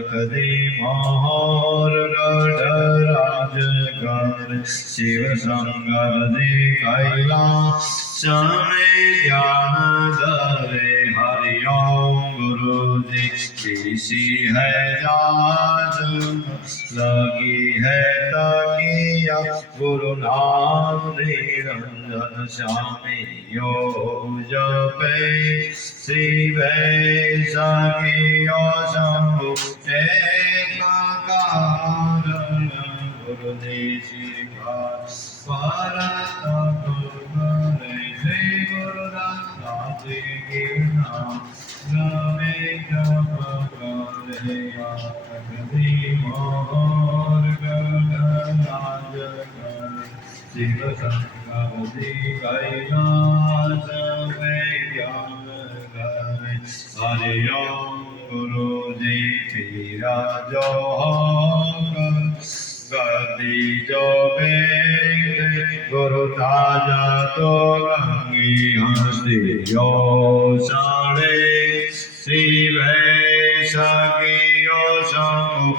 तखदी मोहर गढ़राजगर शिव संगति कैलाश में ज्ञान धरे हरि ओम गुरु जी ऋषि है जाज लगी है तकिया गुरु नाम निरंजन स्वामी यो जपे श्री वैशाखियो शंभु कारण गुरुदेशी भारत श्री गुरुदास जी के नाम नमे जप करे तखदी मोहर गढ़राज करे शिव संगति कैलाश में ज्ञान करे हरि ओम गुरु जी पीरा जो गति जो बेटे गुरु ताजा तो गंगी हस्ती यो साड़े श्री वैशाखी यो शंभु